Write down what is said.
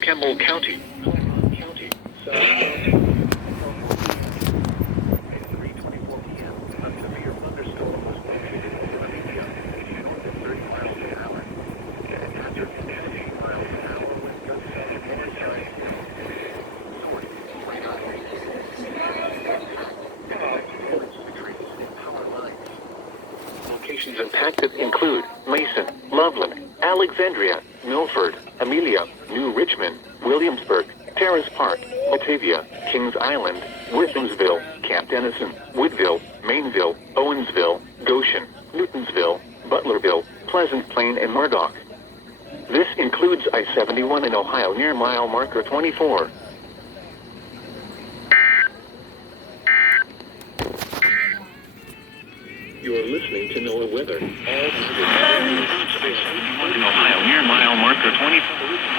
Campbell County. Locations impacted include Mason, Loveland, Alexandria, Milford, Amelia, New Richmond, Williamsburg, Terrace Park, Batavia, Kings Island, Withamsville, Camp Dennison, Woodville, Mainville, Owensville, Goshen, Newtonsville, Butlerville, Pleasant Plain, and Murdoch. This includes I-71 in Ohio near mile marker 24. You are listening to NOAA weather. All in Ohio near mile marker 24.